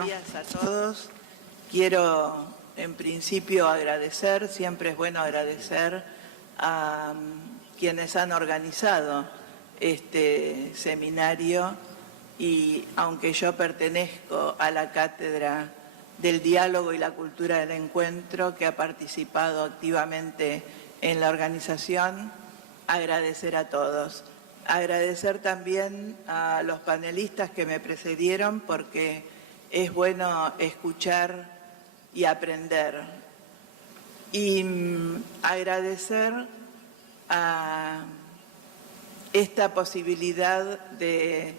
Perfecto. Buenos días a todos. Quiero, en principio, agradecer, siempre es bueno agradecer a quienes han organizado este seminario y aunque yo pertenezco a la cátedra del diálogo y la cultura del encuentro, que ha participado activamente en la organización, agradecer a todos. Agradecer también a los panelistas que me precedieron porque es bueno escuchar y aprender. Y agradecer a esta posibilidad de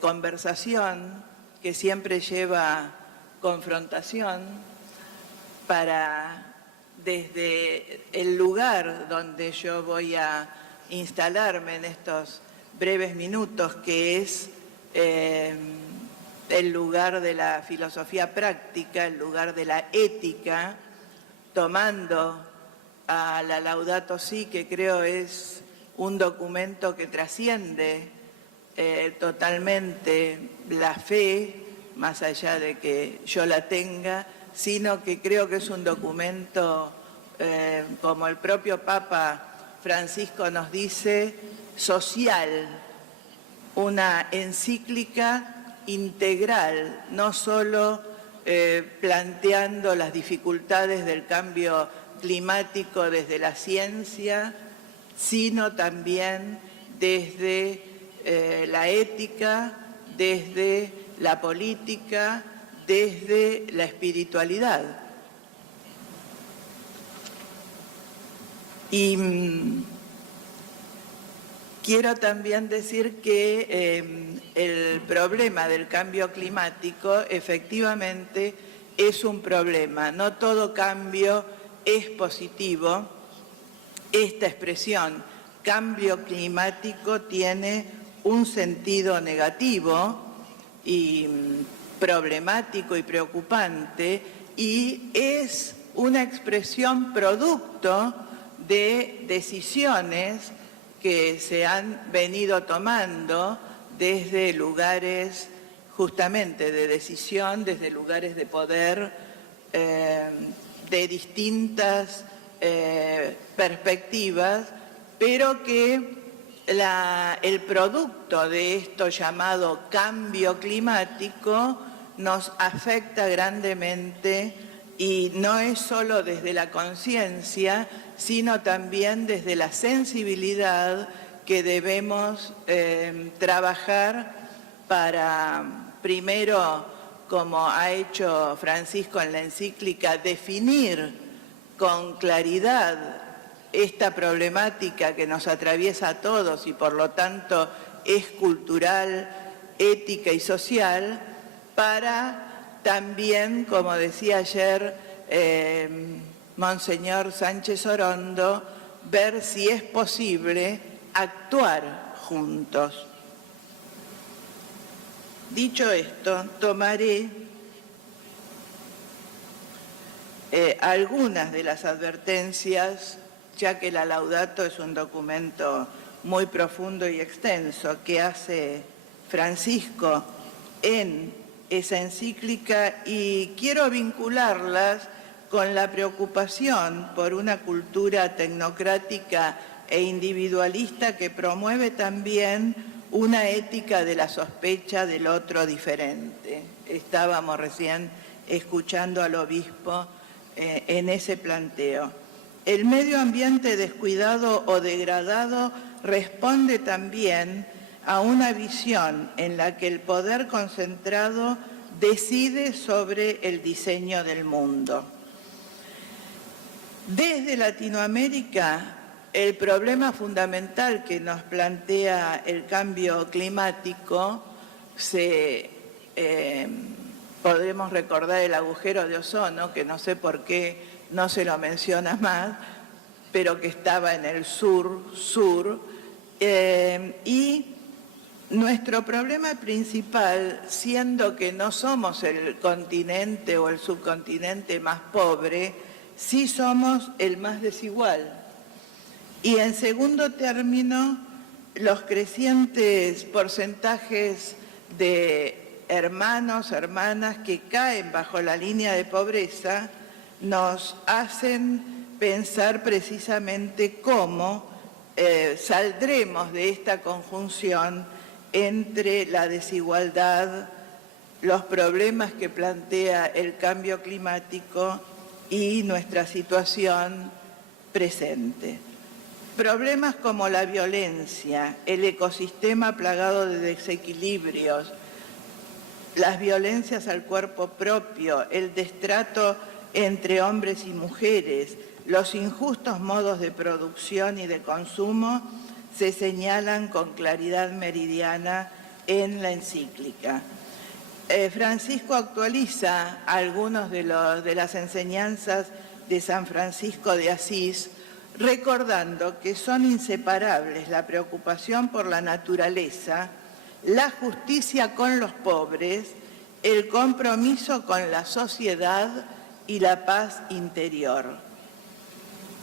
conversación que siempre lleva confrontación para, desde el lugar donde yo voy a instalarme en estos breves minutos, que es el lugar de la filosofía práctica, el lugar de la ética, tomando a la Laudato Si, que creo es un documento que trasciende totalmente la fe, más allá de que yo la tenga, sino que creo que es un documento, como el propio Papa Francisco nos dice, social, una encíclica integral, no solo planteando las dificultades del cambio climático desde la ciencia, sino también desde la ética, desde la política, desde la espiritualidad. Y quiero también decir que el problema del cambio climático efectivamente es un problema. No todo cambio es positivo. Esta expresión, cambio climático, tiene un sentido negativo y problemático y preocupante, y es una expresión producto de decisiones que se han venido tomando desde lugares justamente de decisión, desde lugares de poder, de distintas perspectivas, pero que el producto de esto llamado cambio climático nos afecta grandemente, y no es solo desde la conciencia, sino también desde la sensibilidad que debemos trabajar para, primero, como ha hecho Francisco en la encíclica, definir con claridad esta problemática que nos atraviesa a todos y por lo tanto es cultural, ética y social, para también, como decía ayer Monseñor Sánchez Orondo, ver si es posible actuar juntos. Dicho esto, tomaré algunas de las advertencias, ya que la Laudato es un documento muy profundo y extenso que hace Francisco en esa encíclica, y quiero vincularlas con la preocupación por una cultura tecnocrática e individualista que promueve también una ética de la sospecha del otro diferente. Estábamos recién escuchando al obispo en ese planteo. El medio ambiente descuidado o degradado responde también a una visión en la que el poder concentrado decide sobre el diseño del mundo. Desde Latinoamérica, el problema fundamental que nos plantea el cambio climático, podemos recordar el agujero de ozono, que no sé por qué no se lo menciona más, pero que estaba en el sur, y nuestro problema principal, siendo que no somos el continente o el subcontinente más pobre, sí somos el más desigual. Y en segundo término, los crecientes porcentajes de hermanos, hermanas que caen bajo la línea de pobreza, nos hacen pensar precisamente cómo saldremos de esta conjunción entre la desigualdad, los problemas que plantea el cambio climático y nuestra situación presente. Problemas como la violencia, el ecosistema plagado de desequilibrios, las violencias al cuerpo propio, el destrato entre hombres y mujeres, los injustos modos de producción y de consumo se señalan con claridad meridiana en la encíclica. Francisco actualiza algunos de las enseñanzas de San Francisco de Asís, recordando que son inseparables la preocupación por la naturaleza, la justicia con los pobres, el compromiso con la sociedad y la paz interior.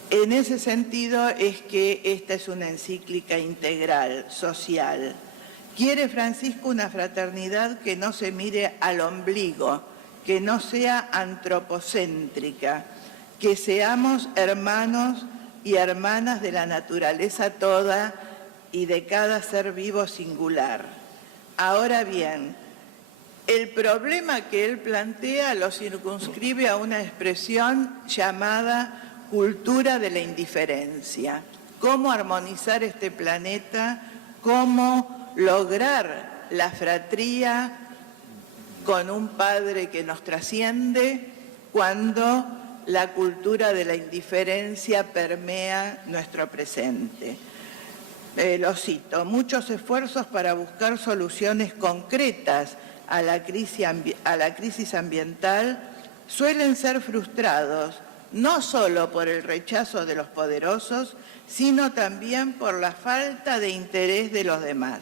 En ese sentido es que esta es una encíclica integral, social. Quiere Francisco una fraternidad que no se mire al ombligo, que no sea antropocéntrica, que seamos hermanos y hermanas de la naturaleza toda y de cada ser vivo singular. Ahora bien, el problema que él plantea lo circunscribe a una expresión llamada cultura de la indiferencia. ¿Cómo armonizar este planeta? ¿Cómo lograr la fratría con un Padre que nos trasciende cuando la cultura de la indiferencia permea nuestro presente? Lo cito, muchos esfuerzos para buscar soluciones concretas a la crisis ambiental suelen ser frustrados no solo por el rechazo de los poderosos, sino también por la falta de interés de los demás.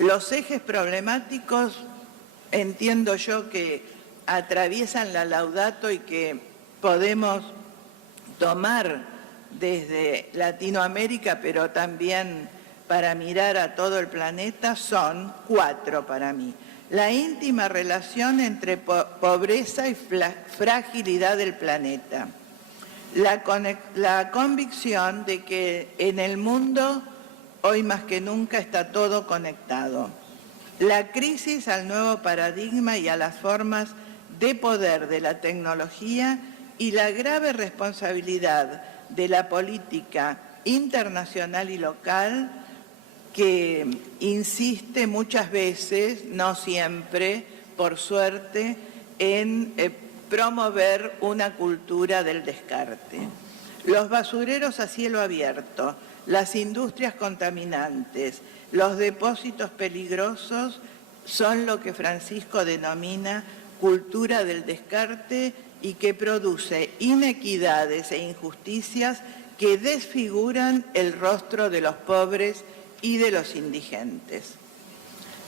Los ejes problemáticos, entiendo yo que atraviesan la Laudato y que podemos tomar desde Latinoamérica, pero también para mirar a todo el planeta, son 4 para mí. La íntima relación entre pobreza y fragilidad del planeta. La convicción de que en el mundo, hoy más que nunca, está todo conectado. La crisis al nuevo paradigma y a las formas de poder de la tecnología y la grave responsabilidad de la política internacional y local que insiste muchas veces, no siempre, por suerte, en promover una cultura del descarte. Los basureros a cielo abierto, las industrias contaminantes, los depósitos peligrosos son lo que Francisco denomina cultura del descarte y que produce inequidades e injusticias que desfiguran el rostro de los pobres y de los indigentes.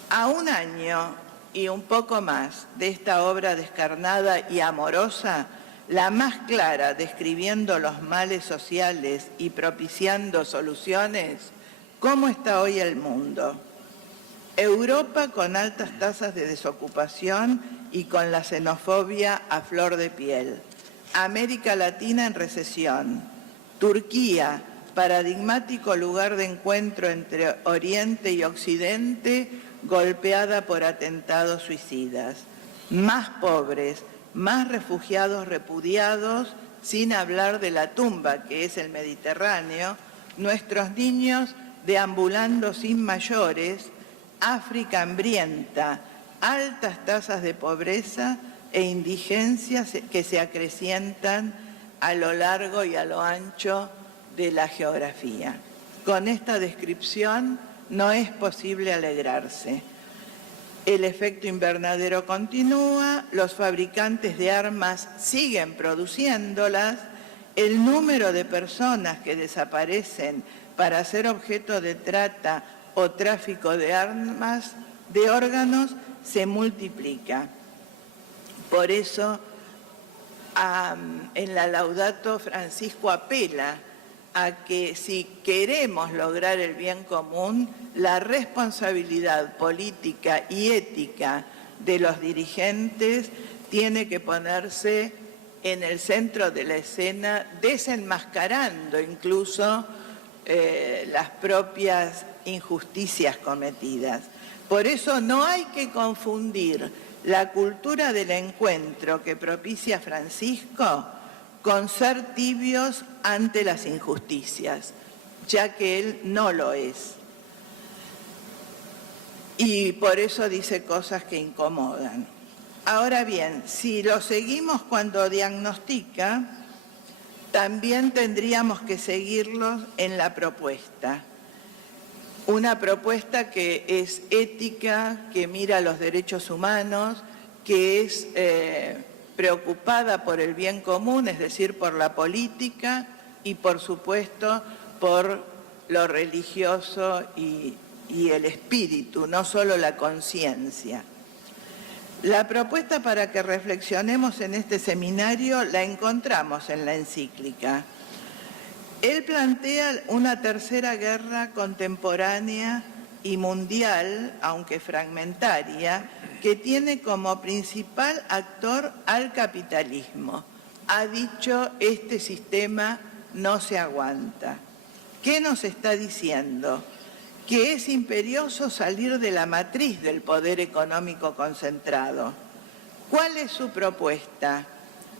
A un año y un poco más de esta obra descarnada y amorosa, la más clara describiendo los males sociales y propiciando soluciones, ¿cómo está hoy el mundo? Europa con altas tasas de desocupación y con la xenofobia a flor de piel. América Latina en recesión. Turquía, paradigmático lugar de encuentro entre Oriente y Occidente, golpeada por atentados suicidas. Más pobres, más refugiados repudiados, sin hablar de la tumba que es el Mediterráneo, nuestros niños deambulando sin mayores, África hambrienta, altas tasas de pobreza e indigencia que se acrecientan a lo largo y a lo ancho de la geografía. Con esta descripción no es posible alegrarse. El efecto invernadero continúa, los fabricantes de armas siguen produciéndolas, el número de personas que desaparecen para ser objeto de trata o tráfico de armas, de órganos, se multiplica. Por eso, en la Laudato, Francisco apela a que si queremos lograr el bien común, la responsabilidad política y ética de los dirigentes tiene que ponerse en el centro de la escena, desenmascarando incluso las propias injusticias cometidas. Por eso no hay que confundir la cultura del encuentro que propicia Francisco con ser tibios ante las injusticias, ya que él no lo es. Y por eso dice cosas que incomodan. Ahora bien, si lo seguimos cuando diagnostica, también tendríamos que seguirlos en la propuesta. Una propuesta que es ética, que mira los derechos humanos, que es preocupada por el bien común, es decir, por la política y, por supuesto, por lo religioso y el espíritu, no solo la conciencia. La propuesta para que reflexionemos en este seminario la encontramos en la encíclica. Él plantea una tercera guerra contemporánea y mundial, aunque fragmentaria, que tiene como principal actor al capitalismo. Ha dicho, este sistema no se aguanta. ¿Qué nos está diciendo? Que es imperioso salir de la matriz del poder económico concentrado. ¿Cuál es su propuesta?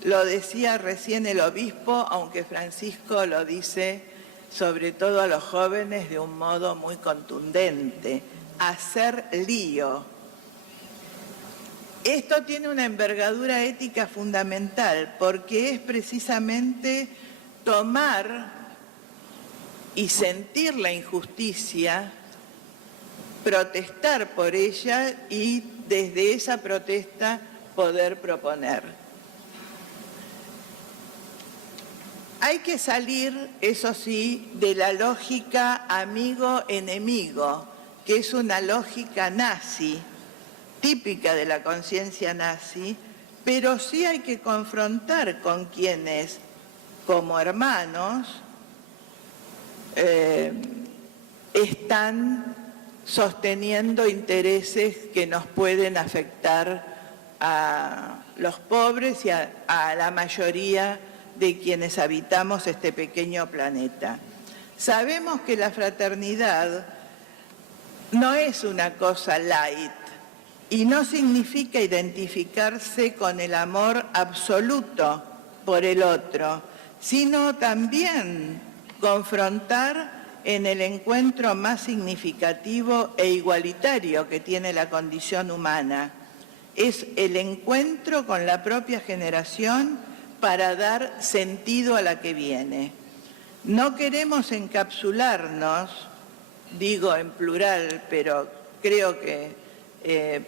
Lo decía recién el obispo, aunque Francisco lo dice sobre todo a los jóvenes de un modo muy contundente: hacer lío. Esto tiene una envergadura ética fundamental porque es precisamente tomar y sentir la injusticia, protestar por ella y desde esa protesta poder proponer. Hay que salir, eso sí, de la lógica amigo-enemigo, que es una lógica nazi, típica de la conciencia nazi, pero sí hay que confrontar con quienes, como hermanos, están sosteniendo intereses que nos pueden afectar a los pobres y a la mayoría de quienes habitamos este pequeño planeta. Sabemos que la fraternidad no es una cosa light y no significa identificarse con el amor absoluto por el otro, sino también confrontar en el encuentro más significativo e igualitario que tiene la condición humana. Es el encuentro con la propia generación para dar sentido a la que viene. No queremos encapsularnos, digo en plural, pero creo que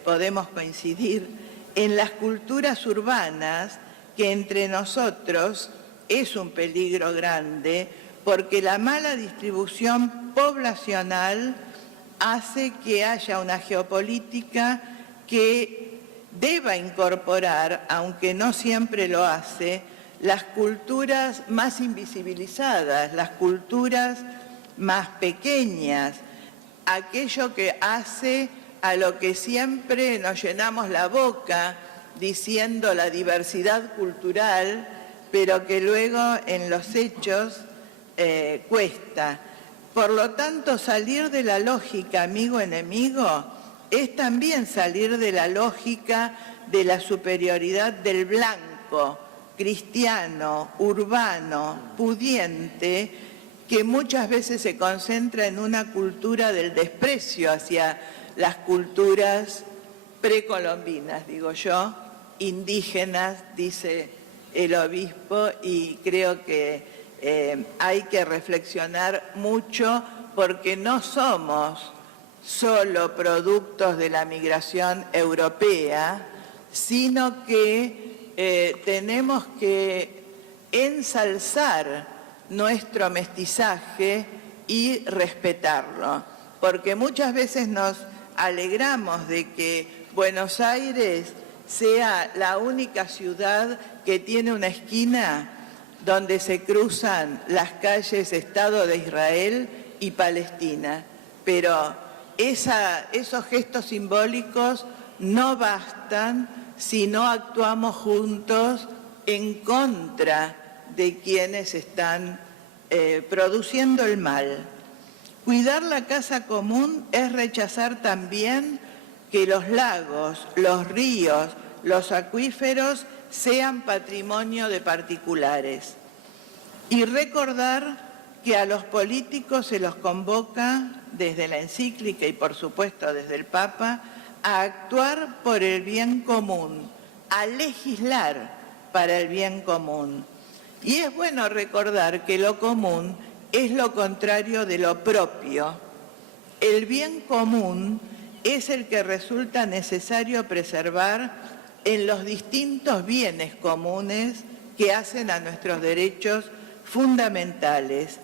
podemos coincidir, en las culturas urbanas, que entre nosotros es un peligro grande, porque la mala distribución poblacional hace que haya una geopolítica que deba incorporar, aunque no siempre lo hace, las culturas más invisibilizadas, las culturas más pequeñas, aquello que hace a lo que siempre nos llenamos la boca diciendo la diversidad cultural, pero que luego en los hechos cuesta. Por lo tanto, salir de la lógica amigo-enemigo es también salir de la lógica de la superioridad del blanco, cristiano, urbano, pudiente, que muchas veces se concentra en una cultura del desprecio hacia las culturas precolombinas, digo yo, indígenas, dice el obispo, y creo que hay que reflexionar mucho porque no somos solo productos de la migración europea, sino que tenemos que ensalzar nuestro mestizaje y respetarlo, porque muchas veces nos alegramos de que Buenos Aires sea la única ciudad que tiene una esquina donde se cruzan las calles Estado de Israel y Palestina. Pero esos gestos simbólicos no bastan si no actuamos juntos en contra de quienes están produciendo el mal. Cuidar la casa común es rechazar también que los lagos, los ríos, los acuíferos sean patrimonio de particulares. Y recordar que a los políticos se los convoca desde la encíclica y por supuesto desde el Papa a actuar por el bien común, a legislar para el bien común. Y es bueno recordar que lo común es lo contrario de lo propio. El bien común es el que resulta necesario preservar en los distintos bienes comunes que hacen a nuestros derechos fundamentales,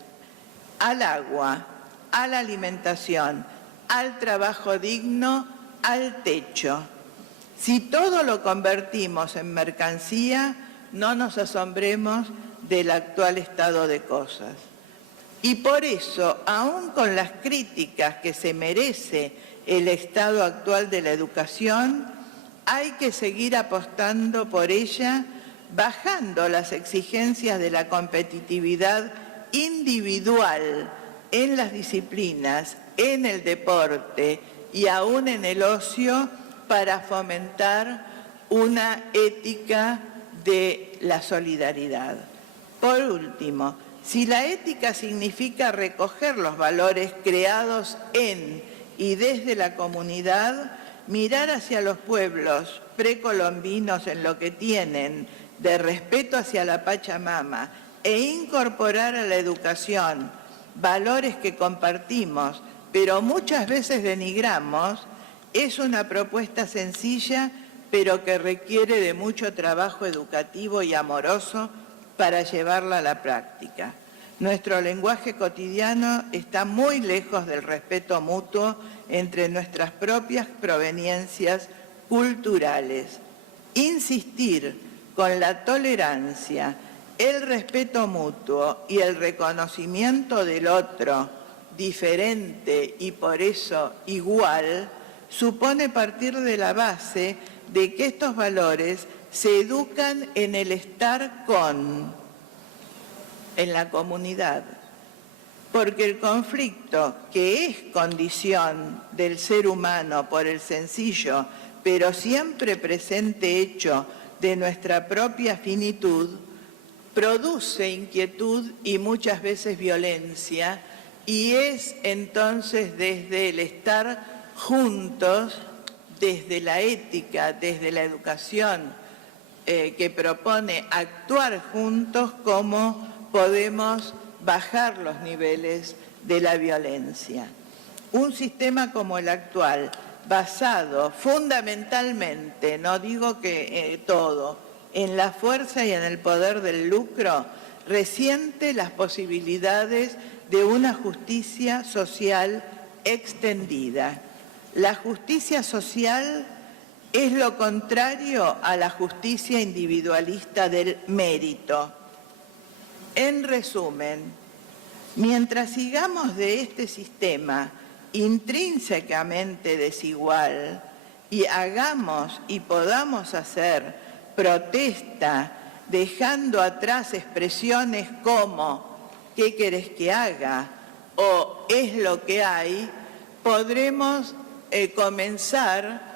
al agua, a la alimentación, al trabajo digno, al techo. Si todo lo convertimos en mercancía, no nos asombremos del actual estado de cosas. Y por eso, aún con las críticas que se merece el estado actual de la educación, hay que seguir apostando por ella, bajando las exigencias de la competitividad individual en las disciplinas, en el deporte y aún en el ocio, para fomentar una ética de la solidaridad. Por último, si la ética significa recoger los valores creados en y desde la comunidad, mirar hacia los pueblos precolombinos en lo que tienen de respeto hacia la Pachamama e incorporar a la educación valores que compartimos, pero muchas veces denigramos, es una propuesta sencilla, pero que requiere de mucho trabajo educativo y amoroso para llevarla a la práctica. Nuestro lenguaje cotidiano está muy lejos del respeto mutuo entre nuestras propias proveniencias culturales. Insistir con la tolerancia, el respeto mutuo y el reconocimiento del otro, diferente y por eso igual, supone partir de la base de que estos valores se educan en el estar con, en la comunidad. Porque el conflicto, que es condición del ser humano por el sencillo, pero siempre presente hecho de nuestra propia finitud, produce inquietud y muchas veces violencia, y es entonces desde el estar juntos, desde la ética, desde la educación que propone actuar juntos, como podemos bajar los niveles de la violencia. Un sistema como el actual, basado fundamentalmente, no digo que todo, en la fuerza y en el poder del lucro, resiente las posibilidades de una justicia social extendida. La justicia social es lo contrario a la justicia individualista del mérito. En resumen, mientras sigamos de este sistema intrínsecamente desigual y hagamos y podamos hacer protesta dejando atrás expresiones como ¿qué querés que haga? O es lo que hay, podremos comenzar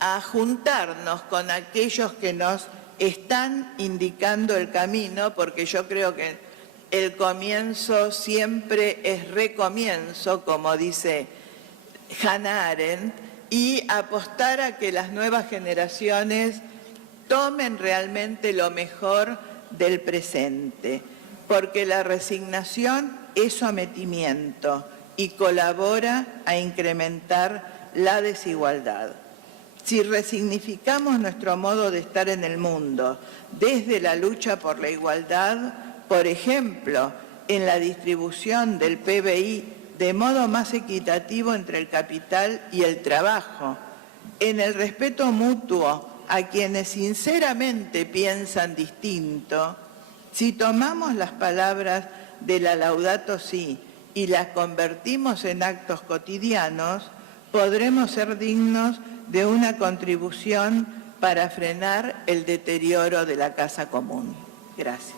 a juntarnos con aquellos que nos están indicando el camino, porque yo creo que el comienzo siempre es recomienzo, como dice Hannah Arendt, y apostar a que las nuevas generaciones tomen realmente lo mejor del presente, porque la resignación es sometimiento y colabora a incrementar la desigualdad. Si resignificamos nuestro modo de estar en el mundo desde la lucha por la igualdad, por ejemplo, en la distribución del PBI de modo más equitativo entre el capital y el trabajo, en el respeto mutuo a quienes sinceramente piensan distinto, Si tomamos las palabras de la Laudato Si y las convertimos en actos cotidianos, podremos ser dignos de una contribución para frenar el deterioro de la casa común. Gracias.